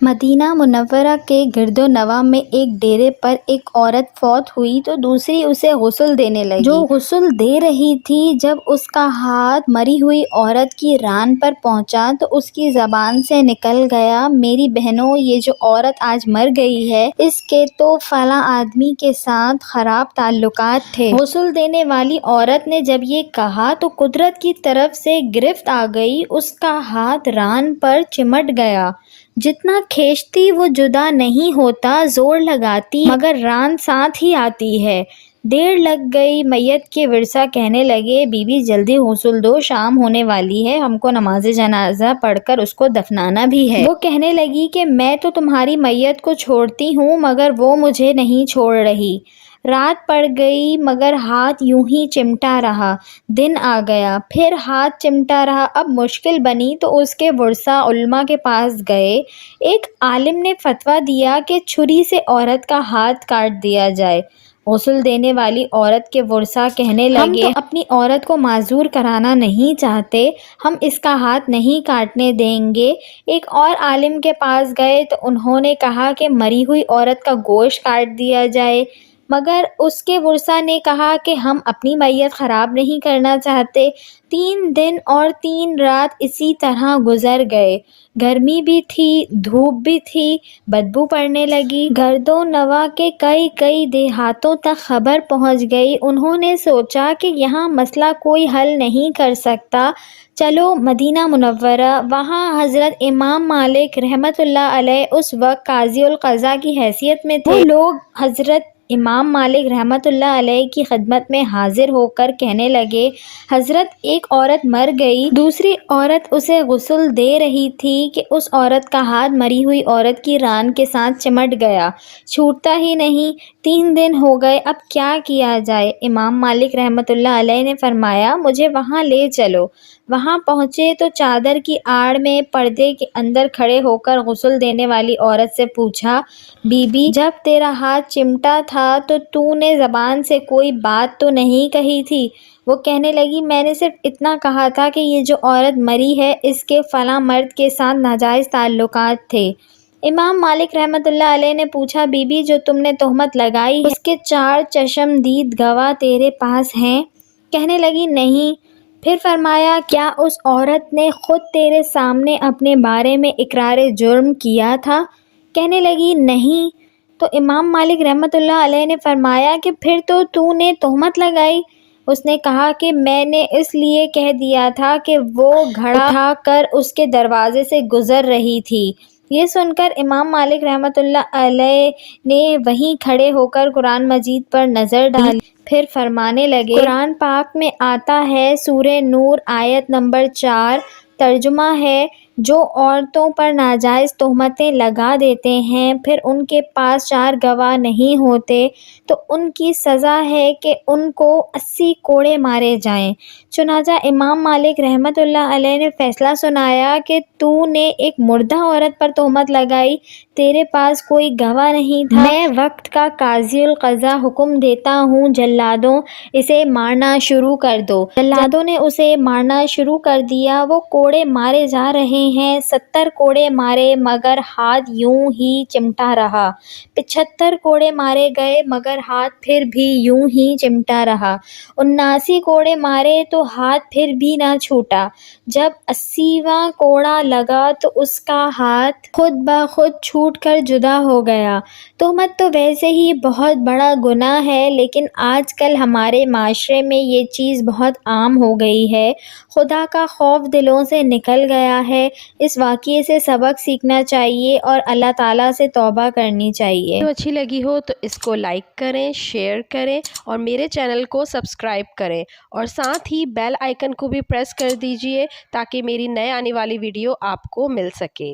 مدینہ منورہ کے گرد و نواح میں ایک ڈیرے پر ایک عورت فوت ہوئی تو دوسری اسے غسل دینے لگی۔ جو غسل دے رہی تھی، جب اس کا ہاتھ مری ہوئی عورت کی ران پر پہنچا تو اس کی زبان سے نکل گیا، میری بہنوں، یہ جو عورت آج مر گئی ہے، اس کے تو فلاں آدمی کے ساتھ خراب تعلقات تھے۔ غسل دینے والی عورت نے جب یہ کہا تو قدرت کی طرف سے گرفت آ گئی، اس کا ہاتھ ران پر چمٹ گیا۔ جتنا کھینچتی وہ جدا نہیں ہوتا، زور لگاتی مگر ران ساتھ ہی آتی ہے۔ دیر لگ گئی، میت کے ورثاء کہنے لگے، بی بی جلدی غسل دو، شام ہونے والی ہے، ہم کو نماز جنازہ پڑھ کر اس کو دفنانا بھی ہے۔ وہ کہنے لگی کہ میں تو تمہاری میت کو چھوڑتی ہوں مگر وہ مجھے نہیں چھوڑ رہی۔ رات پڑ گئی مگر ہاتھ یوں ہی چمٹا رہا۔ دن آ گیا، پھر ہاتھ چمٹا رہا۔ اب مشکل بنی تو اس کے ورثاء علماء کے پاس گئے۔ ایک عالم نے فتویٰ دیا کہ چھری سے عورت کا ہاتھ کاٹ دیا جائے۔ غسل دینے والی عورت کے ورثاء کہنے لگے، ہم تو اپنی عورت کو معذور کرانا نہیں چاہتے، ہم اس کا ہاتھ نہیں کاٹنے دیں گے۔ ایک اور عالم کے پاس گئے تو انہوں نے کہا کہ مری ہوئی عورت کا گوشت کاٹ دیا جائے، مگر اس کے ورثاء نے کہا کہ ہم اپنی میت خراب نہیں کرنا چاہتے۔ 3 دن اور 3 رات اسی طرح گزر گئے۔ گرمی بھی تھی، دھوپ بھی تھی، بدبو پڑنے لگی۔ گرد و نواح کے کئی دیہاتوں تک خبر پہنچ گئی۔ انہوں نے سوچا کہ یہاں مسئلہ کوئی حل نہیں کر سکتا، چلو مدینہ منورہ۔ وہاں حضرت امام مالک رحمۃ اللہ علیہ اس وقت قاضی القضاء کی حیثیت میں تھے۔ وہ لوگ حضرت امام مالک رحمۃ اللہ علیہ کی خدمت میں حاضر ہو کر کہنے لگے، حضرت ایک عورت مر گئی، دوسری عورت اسے غسل دے رہی تھی کہ اس عورت کا ہاتھ مری ہوئی عورت کی ران کے ساتھ چمٹ گیا، چھوٹتا ہی نہیں، 3 دن ہو گئے، اب کیا کیا جائے؟ امام مالک رحمۃ اللہ علیہ نے فرمایا، مجھے وہاں لے چلو۔ وہاں پہنچے تو چادر کی آڑ میں پردے کے اندر کھڑے ہو کر غسل دینے والی عورت سے پوچھا، بی بی جب تیرا ہاتھ چمٹا تھا تو نے زبان سے کوئی بات تو نہیں کہی تھی؟ وہ کہنے لگی، میں نے صرف اتنا کہا تھا کہ یہ جو عورت مری ہے اس کے فلاں مرد کے ساتھ ناجائز تعلقات تھے۔ امام مالک رحمۃ اللہ علیہ نے پوچھا، بی بی جو تم نے تہمت لگائی ہے اس کے 4 چشمدید گواہ تیرے پاس ہیں؟ کہنے لگی، نہیں۔ پھر فرمایا، کیا اس عورت نے خود تیرے سامنے اپنے بارے میں اقرار جرم کیا تھا؟ کہنے لگی، نہیں۔ تو امام مالک رحمۃ اللہ علیہ نے فرمایا کہ پھر تو نے تہمت لگائی؟ اس نے کہا کہ میں نے اس لیے کہہ دیا تھا کہ وہ گھڑا اٹھا کر اس کے دروازے سے گزر رہی تھی۔ یہ سن کر امام مالک رحمۃ اللہ علیہ نے وہیں کھڑے ہو کر قرآن مجید پر نظر ڈالی، پھر فرمانے لگے، قرآن پاک میں آتا ہے، سورہ نور آیت نمبر 4، ترجمہ ہے، جو عورتوں پر ناجائز تہمتیں لگا دیتے ہیں پھر ان کے پاس 4 گواہ نہیں ہوتے تو ان کی سزا ہے کہ ان کو 80 کوڑے مارے جائیں۔ چنانچہ امام مالک رحمۃ اللہ علیہ نے فیصلہ سنایا کہ تو نے ایک مردہ عورت پر تہمت لگائی، تیرے پاس کوئی گواہ نہیں تھا، میں وقت کا قاضی القضاء حکم دیتا ہوں، جلادوں اسے مارنا شروع کر دو۔ جلادوں نے اسے مارنا شروع کر دیا۔ وہ کوڑے مارے جا رہے ہیں، 70 کوڑے مارے مگر ہاتھ یوں ہی چمٹا رہا، 75 کوڑے مارے گئے مگر ہاتھ پھر بھی یوں ہی چمٹا رہا، 79 کوڑے مارے تو ہاتھ پھر بھی نہ چھوٹا، جب 80واں کوڑا لگا تو اس کا ہاتھ خود بخود چھوٹ کر جدا ہو گیا۔ تہمت تو ویسے ہی بہت بڑا گناہ ہے، لیکن آج کل ہمارے معاشرے میں یہ چیز بہت عام ہو گئی ہے، خدا کا خوف دلوں سے نکل گیا ہے۔ اس واقعے سے سبق سیکھنا چاہیے اور اللہ تعالیٰ سے توبہ کرنی چاہیے۔ ویڈیو اچھی لگی ہو تو اس کو لائک کریں، شیئر کریں اور میرے چینل کو سبسکرائب کریں اور ساتھ ہی بیل آئیکن کو بھی پریس کر دیجئے تاکہ میری نئے آنے والی ویڈیو آپ کو مل سکے۔